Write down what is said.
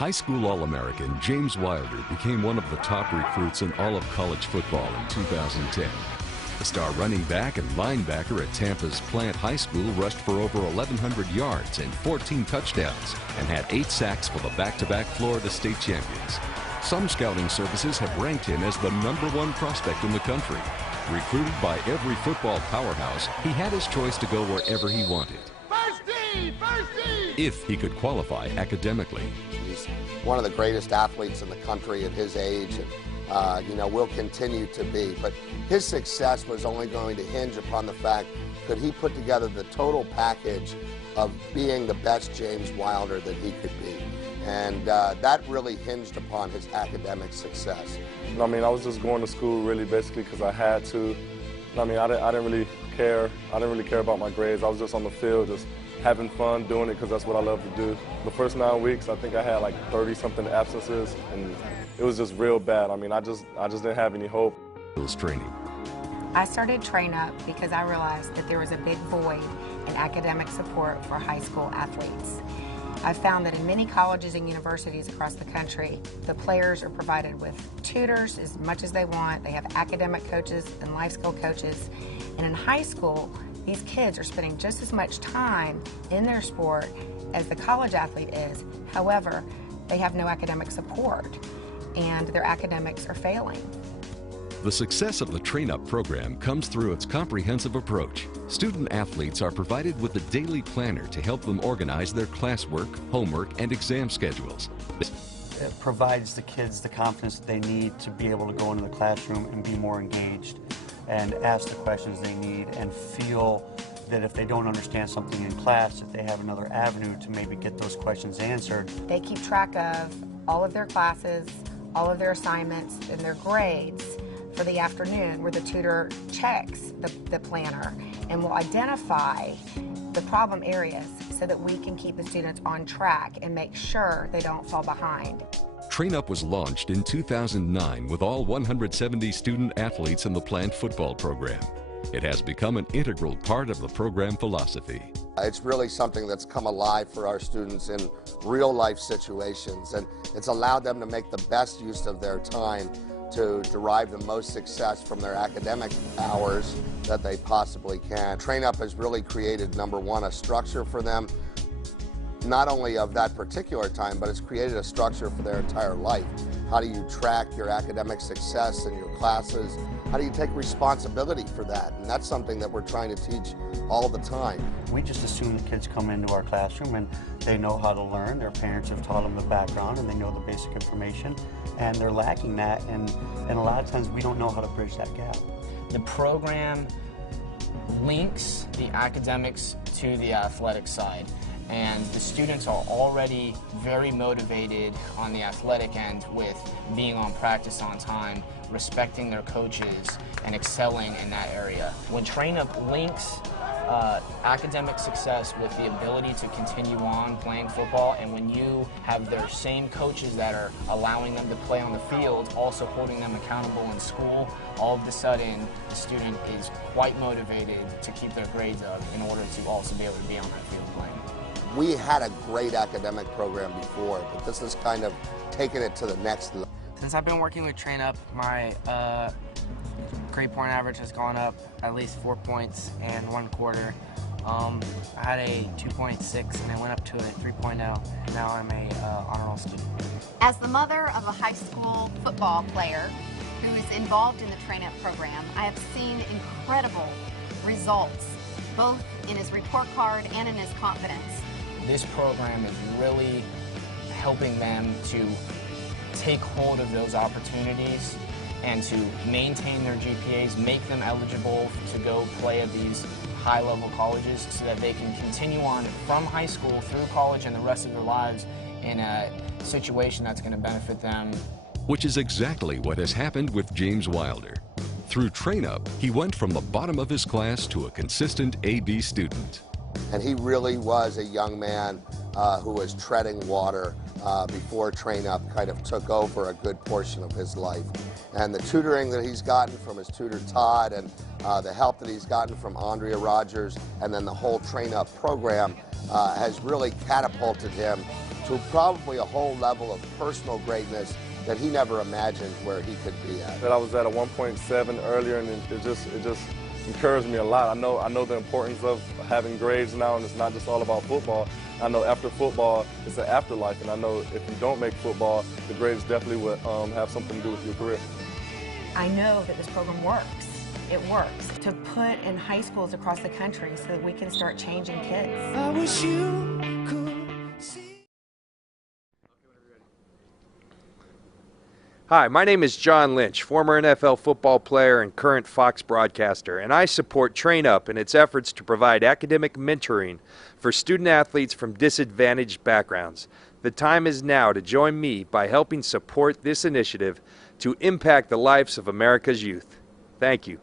High school All-American James Wilder became one of the top recruits in all of college football in 2010. The star running back and linebacker at Tampa's Plant High School rushed for over 1,100 yards and 14 touchdowns and had 8 sacks for the back-to-back Florida State champions. Some scouting services have ranked him as the #1 prospect in the country. Recruited by every football powerhouse, he had his choice to go wherever he wanted. First D! If he could qualify academically. He's one of the greatest athletes in the country at his age, and will continue to be. But his success was only going to hinge upon the fact that he put together the total package of being the best James Wilder that he could be. And that really hinged upon his academic success. I mean, I was just going to school really basically because I had to. I mean, I didn't really care. I didn't really care about my grades. I was just on the field, just having fun, doing it because that's what I love to do. The first 9 weeks, I think I had like 30-something absences, and it was just real bad. I mean, I just didn't have any hope. Training. I started Train Up because I realized that there was a big void in academic support for high school athletes. I've found that in many colleges and universities across the country, the players are provided with tutors as much as they want. They have academic coaches and life skill coaches. And in high school, these kids are spending just as much time in their sport as the college athlete is. However, they have no academic support, and their academics are failing. The success of the Train Up program comes through its comprehensive approach. Student athletes are provided with a daily planner to help them organize their classwork, homework, and exam schedules. It provides the kids the confidence that they need to be able to go into the classroom and be more engaged and ask the questions they need and feel that if they don't understand something in class, that they have another avenue to maybe get those questions answered. They keep track of all of their classes, all of their assignments, and their grades for the afternoon, where the tutor checks the planner and will identify the problem areas so that we can keep the students on track and make sure they don't fall behind. Train Up was launched in 2009 with all 170 student athletes in the Plant football program. It has become an integral part of the program philosophy. It's really something that's come alive for our students in real life situations, and it's allowed them to make the best use of their time to derive the most success from their academic hours that they possibly can. Train Up has really created, #1, a structure for them, not only of that particular time, but it's created a structure for their entire life. How do you track your academic success in your classes? How do you take responsibility for that? And that's something that we're trying to teach all the time. We just assume the kids come into our classroom and they know how to learn. Their parents have taught them the background and they know the basic information, and they're lacking that, and a lot of times we don't know how to bridge that gap. The program links the academics to the athletic side, and the students are already very motivated on the athletic end with being on practice on time, respecting their coaches, and excelling in that area. When Train Up links academic success with the ability to continue on playing football, and when you have their same coaches that are allowing them to play on the field, also holding them accountable in school, all of a sudden the student is quite motivated to keep their grades up in order to also be able to be on that field playing. We had a great academic program before, but this has kind of taken it to the next level. Since I've been working with Train Up, my grade point average has gone up at least 4 points and 1/4. I had a 2.6 and I went up to a 3.0. Now I'm a honor roll student. As the mother of a high school football player who is involved in the Train Up program, I have seen incredible results, both in his report card and in his confidence. This program is really helping them to take hold of those opportunities and to maintain their GPAs, make them eligible to go play at these high-level colleges so that they can continue on from high school through college and the rest of their lives in a situation that's going to benefit them. Which is exactly what has happened with James Wilder. Through Train Up, he went from the bottom of his class to a consistent AB student. And he really was a young man who was treading water before Train Up kind of took over a good portion of his life. And the tutoring that he's gotten from his tutor Todd, and the help that he's gotten from Andrea Rogers, and then the whole Train Up program has really catapulted him to probably a whole level of personal greatness that he never imagined where he could be at. That I was at a 1.7 earlier, and it just encouraged me a lot. I know the importance of having grades now, and it's not just all about football. I know after football, it's an afterlife, and I know if you don't make football, the grades definitely would have something to do with your career. I know that this program works. It works to put in high schools across the country so that we can start changing kids. I wish you could see. Hi, my name is John Lynch, former NFL football player and current Fox broadcaster, and I support Train Up in its efforts to provide academic mentoring for student athletes from disadvantaged backgrounds. The time is now to join me by helping support this initiative to impact the lives of America's youth. Thank you.